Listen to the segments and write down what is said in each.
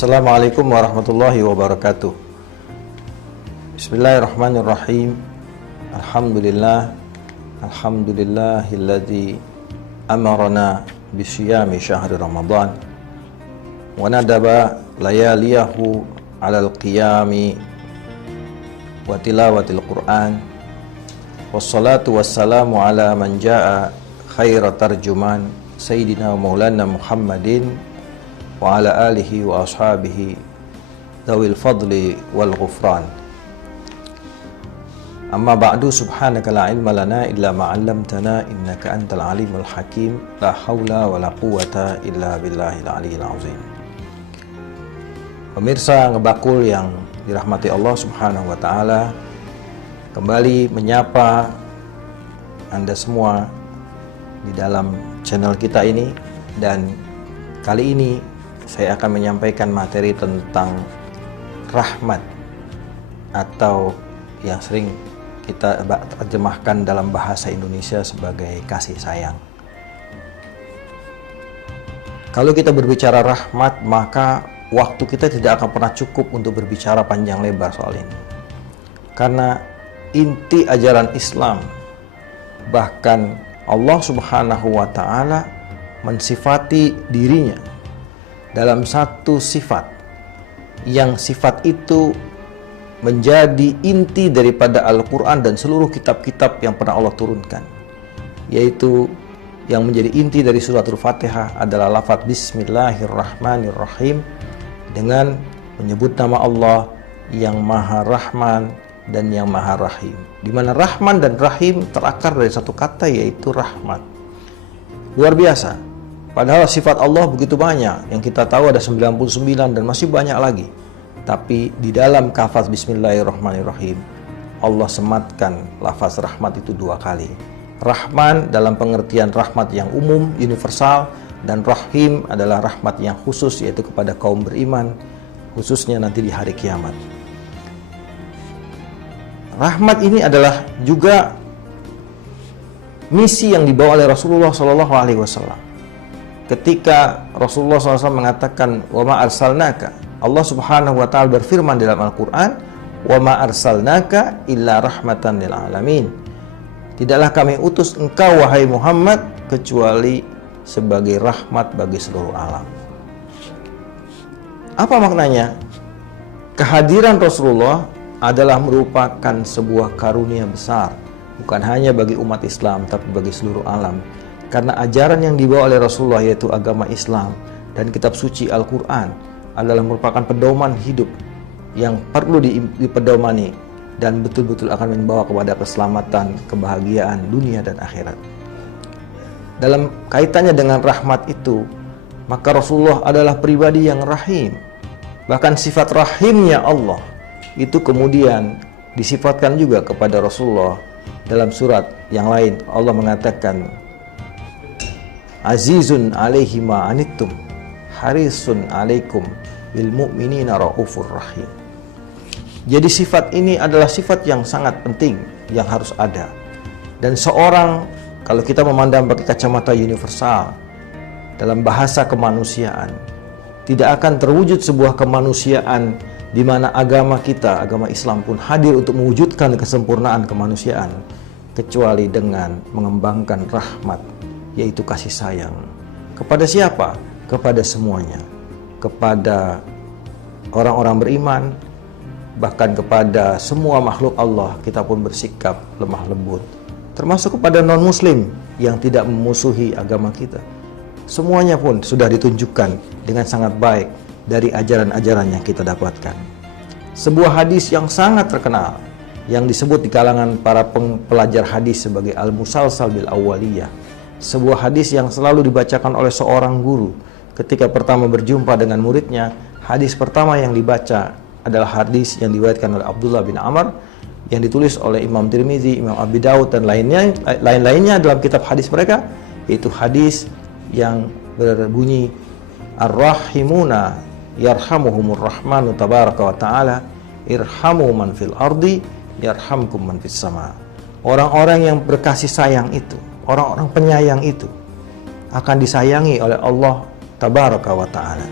Assalamualaikum warahmatullahi wabarakatuh. Bismillahirrahmanirrahim. Alhamdulillahilladzi amarana bisyami syahri Ramadan wa nadaba layaliyahu alal qiyami wa tilawatil Qur'an. Wassalatu wassalamu ala man jaa khaira tarjuman Sayyidina Maulana Muhammadin wa ala alihi wa ashabihi dzawil fadli wal ghufran. Amma ba'du, subhanaka la ilma lana illa ma 'allamtana innaka antal alimul hakim. La haula wa la quwata illa billahil aliyyil azim. Pemirsa Ngebakul yang dirahmati Allah Subhanahu wa taala, kembali menyapa Anda semua di dalam channel kita ini, dan kali ini saya akan menyampaikan materi tentang rahmat, atau yang sering kita terjemahkan dalam bahasa Indonesia sebagai kasih sayang. Kalau kita berbicara rahmat, maka waktu kita tidak akan pernah cukup untuk berbicara panjang lebar soal ini. Karena inti ajaran Islam, bahkan Allah Subhanahu wa ta'ala mensifati dirinya dalam satu sifat, yang sifat itu menjadi inti daripada Al-Quran dan seluruh kitab-kitab yang pernah Allah turunkan, yaitu yang menjadi inti dari suratul Fatihah adalah lafaz Bismillahirrahmanirrahim, dengan menyebut nama Allah yang Maha Rahman dan yang Maha Rahim, di mana Rahman dan Rahim terakar dari satu kata, yaitu rahmat. Luar biasa. Padahal sifat Allah begitu banyak, yang kita tahu ada 99 dan masih banyak lagi. Tapi di dalam lafaz Bismillahirrahmanirrahim, Allah sematkan lafaz rahmat itu 2 kali. Rahman dalam pengertian rahmat yang umum, universal, dan Rahim adalah rahmat yang khusus, yaitu kepada kaum beriman, khususnya nanti di hari kiamat. Rahmat ini adalah juga misi yang dibawa oleh Rasulullah SAW. Ketika Rasulullah SAW mengatakan wa ma arsalnaka, Allah Subhanahu wa ta'ala berfirman dalam Al-Quran, wa ma arsalnaka illa rahmatan lil alamin. Tidaklah kami utus engkau wahai Muhammad kecuali sebagai rahmat bagi seluruh alam. Apa maknanya? Kehadiran Rasulullah adalah merupakan sebuah karunia besar, bukan hanya bagi umat Islam tapi bagi seluruh alam. Karena ajaran yang dibawa oleh Rasulullah, yaitu agama Islam dan kitab suci Al-Quran, adalah merupakan pedoman hidup yang perlu dipedomani dan betul-betul akan membawa kepada keselamatan, kebahagiaan dunia dan akhirat. Dalam kaitannya dengan rahmat itu, maka Rasulullah adalah pribadi yang rahim. Bahkan sifat rahimnya Allah itu kemudian disifatkan juga kepada Rasulullah. Dalam surat yang lain Allah mengatakan, Azizun alaihi ma anittum harisun alaikum bil mu'minina raufur rahim. Jadi sifat ini adalah sifat yang sangat penting yang harus ada. Dan seorang, kalau kita memandang pakai kacamata universal dalam bahasa kemanusiaan, tidak akan terwujud sebuah kemanusiaan di mana agama kita, agama Islam pun hadir untuk mewujudkan kesempurnaan kemanusiaan, kecuali dengan mengembangkan rahmat, yaitu kasih sayang. Kepada siapa? Kepada semuanya. Kepada orang-orang beriman, bahkan kepada semua makhluk Allah, kita pun bersikap lemah lembut. Termasuk kepada non-muslim yang tidak memusuhi agama kita. Semuanya pun sudah ditunjukkan dengan sangat baik dari ajaran-ajaran yang kita dapatkan. Sebuah hadis yang sangat terkenal, yang disebut di kalangan para pelajar hadis sebagai al-musalsal bil awwaliyah. Sebuah hadis yang selalu dibacakan oleh seorang guru ketika pertama berjumpa dengan muridnya. Hadis pertama yang dibaca adalah hadis yang diriwayatkan oleh Abdullah bin Amr, yang ditulis oleh Imam Tirmizi, Imam Abi Daud, dan lain-lainnya dalam kitab hadis mereka, yaitu hadis yang berbunyi, Ar-Rahimuna yarhamuhumur rahmanu tabaraka wa ta'ala irhamu man fil ardi yarhamkum man fis sama. Orang-orang yang berkasih sayang itu, orang-orang penyayang itu akan disayangi oleh Allah tabaraka wa ta'ala.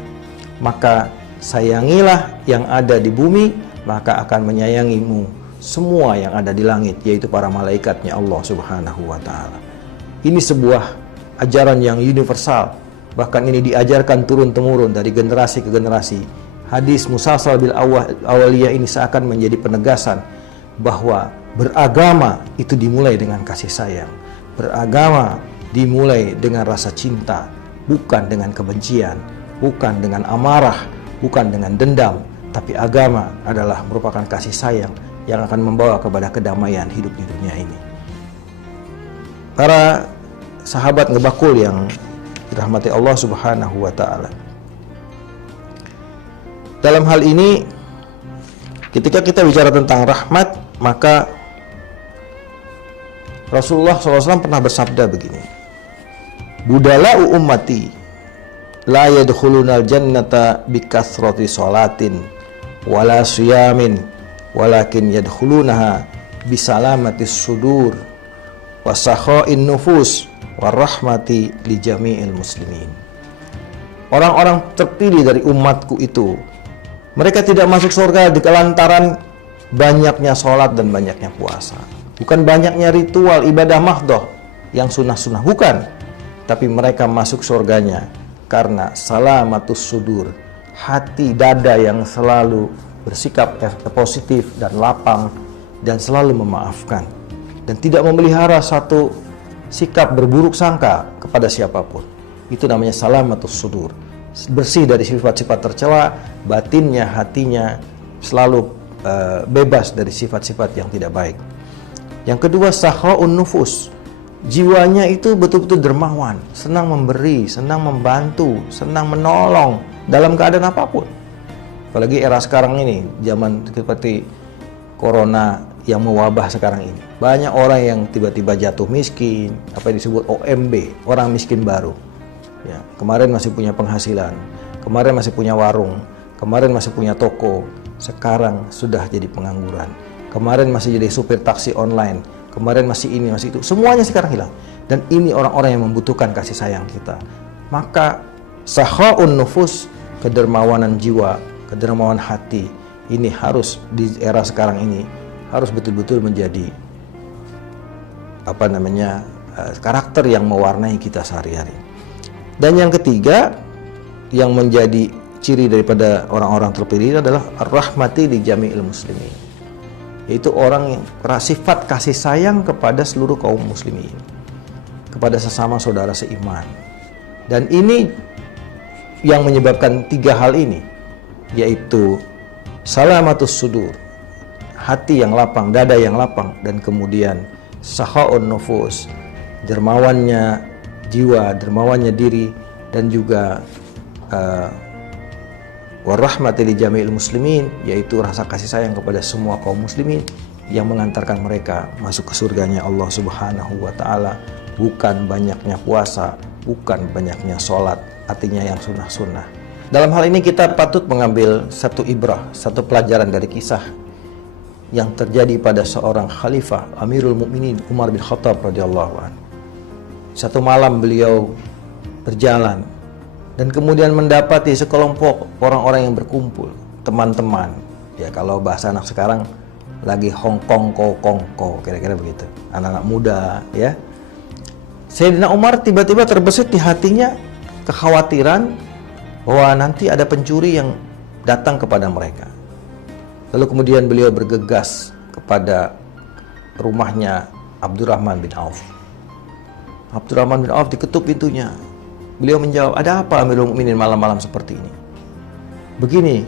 Maka sayangilah yang ada di bumi, maka akan menyayangimu semua yang ada di langit, yaitu para malaikatnya Allah Subhanahu wa Ta'ala. Ini sebuah ajaran yang universal, bahkan ini diajarkan turun-temurun dari generasi ke generasi. Hadis musalsal bil awaliyah ini seakan menjadi penegasan bahwa beragama itu dimulai dengan kasih sayang, beragama dimulai dengan rasa cinta, bukan dengan kebencian, bukan dengan amarah, bukan dengan dendam, tapi agama adalah merupakan kasih sayang yang akan membawa kepada kedamaian hidup di dunia ini. Para sahabat ngebakul yang dirahmati Allah Subhanahu wa Ta'ala, dalam hal ini ketika kita bicara tentang rahmat, maka Rasulullah SAW pernah bersabda begini, budala'u ummati la yadkhulunal jannata bikathrati sholatin wala siyamin walakin yadkhulunaha bisalamatis sudur wasakha'in nufus warahmati li jami'il muslimin. Orang-orang terpilih dari umatku itu, mereka tidak masuk surga di lantaran banyaknya sholat dan banyaknya puasa, bukan banyaknya ritual ibadah mahdoh yang sunnah-sunnah, bukan, tapi mereka masuk surganya karena salamatus sudur, hati dada yang selalu bersikap positif dan lapang dan selalu memaafkan dan tidak memelihara satu sikap berburuk sangka kepada siapapun. Itu namanya salamatus sudur, bersih dari sifat-sifat tercela, batinnya, hatinya selalu bebas dari sifat-sifat yang tidak baik. Yang kedua, sakhaun nufus, jiwanya itu betul-betul dermawan, senang memberi, senang membantu, senang menolong dalam keadaan apapun. Apalagi era sekarang ini, zaman seperti corona yang mewabah sekarang ini, banyak orang yang tiba-tiba jatuh miskin, apa yang disebut OMB, orang miskin baru. Ya, kemarin masih punya penghasilan, kemarin masih punya warung, kemarin masih punya toko, sekarang sudah jadi pengangguran. Kemarin masih jadi supir taksi online, kemarin masih ini, masih itu, semuanya sekarang hilang. Dan ini orang-orang yang membutuhkan kasih sayang kita. Maka sakhaun nufus, kedermawanan jiwa, kedermawan hati, ini harus di era sekarang ini harus betul-betul menjadi karakter yang mewarnai kita sehari-hari. Dan yang ketiga yang menjadi ciri daripada orang-orang terpilih adalah ar-rahmati li jami'il muslimin, yaitu orang yang sifat kasih sayang kepada seluruh kaum muslimin, kepada sesama saudara seiman. Dan ini yang menyebabkan tiga hal ini, yaitu salamatus sudur, hati yang lapang, dada yang lapang, dan kemudian sakhaun nufus, dermawannya jiwa, dermawannya diri, dan juga warahmati li jami'il muslimin, yaitu rasa kasih sayang kepada semua kaum muslimin yang mengantarkan mereka masuk ke surganya Allah Subhanahu wa Ta'ala. Bukan banyaknya puasa, bukan banyaknya sholat, artinya yang sunnah-sunnah. Dalam hal ini kita patut mengambil satu ibrah, satu pelajaran dari kisah yang terjadi pada seorang khalifah Amirul Mukminin Umar bin Khattab radhiyallahu anhu. Satu malam beliau berjalan dan kemudian mendapati sekelompok orang-orang yang berkumpul, teman-teman. Ya, kalau bahasa anak sekarang lagi hongkong kongko, kira-kira begitu. Anak-anak muda, ya. Sayyidina Umar tiba-tiba terbesit di hatinya kekhawatiran bahwa nanti ada pencuri yang datang kepada mereka. Lalu kemudian beliau bergegas kepada rumahnya Abdurrahman bin Auf. Abdurrahman bin Auf diketuk pintunya. Beliau menjawab, "Ada apa Amirul Mukminin malam-malam seperti ini?" "Begini,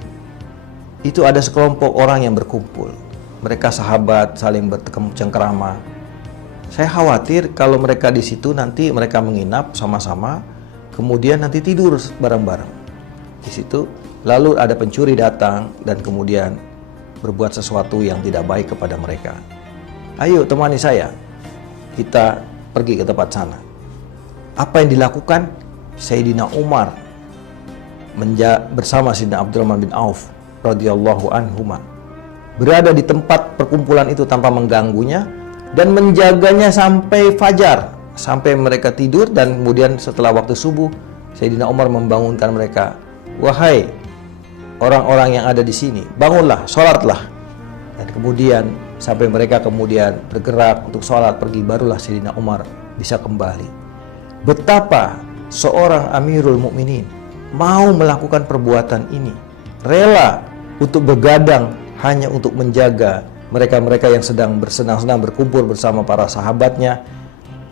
itu ada sekelompok orang yang berkumpul. Mereka sahabat, saling bercengkerama. Saya khawatir kalau mereka di situ nanti mereka menginap sama-sama, kemudian nanti tidur bareng-bareng di situ. Lalu ada pencuri datang dan kemudian berbuat sesuatu yang tidak baik kepada mereka. Ayo temani saya, kita pergi ke tempat sana." Apa yang dilakukan Sayyidina Umar bersama Sayyidina Abdurrahman bin Auf radhiyallahu anhuma berada di tempat perkumpulan itu tanpa mengganggunya dan menjaganya sampai fajar, sampai mereka tidur. Dan kemudian setelah waktu subuh Sayyidina Umar membangunkan mereka, "Wahai orang-orang yang ada di sini, bangunlah, sholatlah. Dan kemudian sampai mereka kemudian bergerak untuk sholat pergi, barulah Sayyidina Umar bisa kembali. Betapa seorang Amirul Mukminin mau melakukan perbuatan ini, rela untuk begadang hanya untuk menjaga mereka-mereka yang sedang bersenang-senang berkumpul bersama para sahabatnya,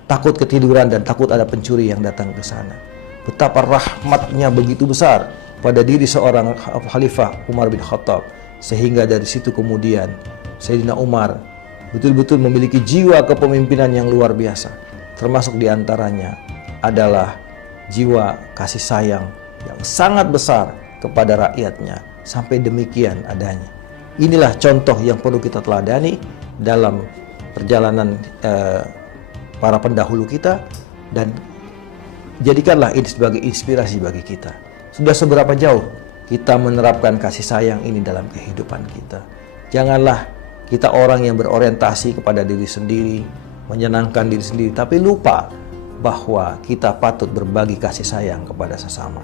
takut ketiduran dan takut ada pencuri yang datang ke sana. Betapa rahmatnya begitu besar pada diri seorang Khalifah Umar bin Khattab, sehingga dari situ kemudian Sayyidina Umar betul-betul memiliki jiwa kepemimpinan yang luar biasa. Termasuk diantaranya adalah jiwa kasih sayang yang sangat besar kepada rakyatnya, sampai demikian adanya. Inilah contoh yang perlu kita teladani dalam perjalanan para pendahulu kita, dan jadikanlah ini sebagai inspirasi bagi kita. Sudah seberapa jauh kita menerapkan kasih sayang ini dalam kehidupan kita? Janganlah kita orang yang berorientasi kepada diri sendiri, menyenangkan diri sendiri, tapi lupa bahwa kita patut berbagi kasih sayang kepada sesama.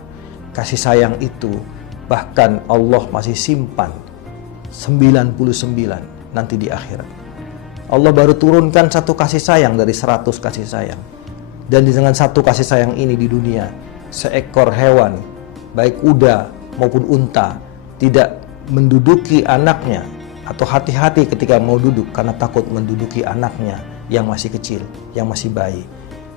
Kasih sayang itu bahkan Allah masih simpan 99 nanti di akhirat. Allah baru turunkan satu kasih sayang dari 100 kasih sayang. Dan dengan satu kasih sayang ini di dunia, seekor hewan, baik kuda maupun unta, tidak menduduki anaknya, atau hati-hati ketika mau duduk karena takut menduduki anaknya yang masih kecil, yang masih bayi.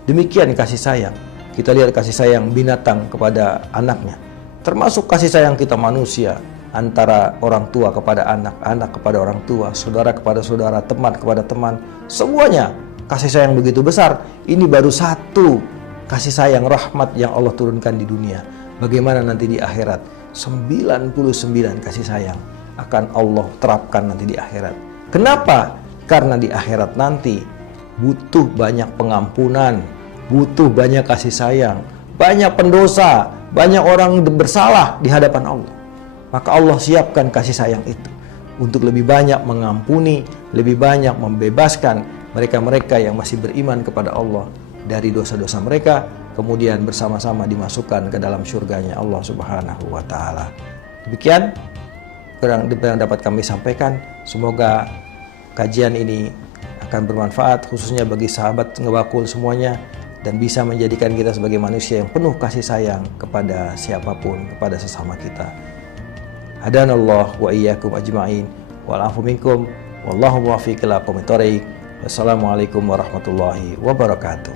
Demikian kasih sayang. Kita lihat kasih sayang binatang kepada anaknya, termasuk kasih sayang kita manusia, antara orang tua kepada anak, anak kepada orang tua, saudara kepada saudara, teman kepada teman, semuanya kasih sayang begitu besar. Ini baru satu kasih sayang rahmat yang Allah turunkan di dunia. Bagaimana nanti di akhirat? 99 kasih sayang akan Allah terapkan nanti di akhirat. Kenapa? Karena di akhirat nanti butuh banyak pengampunan, butuh banyak kasih sayang, banyak pendosa, banyak orang bersalah di hadapan Allah. Maka Allah siapkan kasih sayang itu untuk lebih banyak mengampuni, lebih banyak membebaskan mereka-mereka yang masih beriman kepada Allah dari dosa-dosa mereka, kemudian bersama-sama dimasukkan ke dalam surganya Allah Subhanahu wa Ta'ala. Demikian yang dapat kami sampaikan. Semoga kajian ini akan bermanfaat khususnya bagi sahabat Ngewakul semuanya, dan bisa menjadikan kita sebagai manusia yang penuh kasih sayang kepada siapapun, kepada sesama kita. Hadanallah wa iyyakum ajma'in wal afu minkum wallahu muwaffiq ila aqwamit thoriq. Wassalamualaikum warahmatullahi wabarakatuh.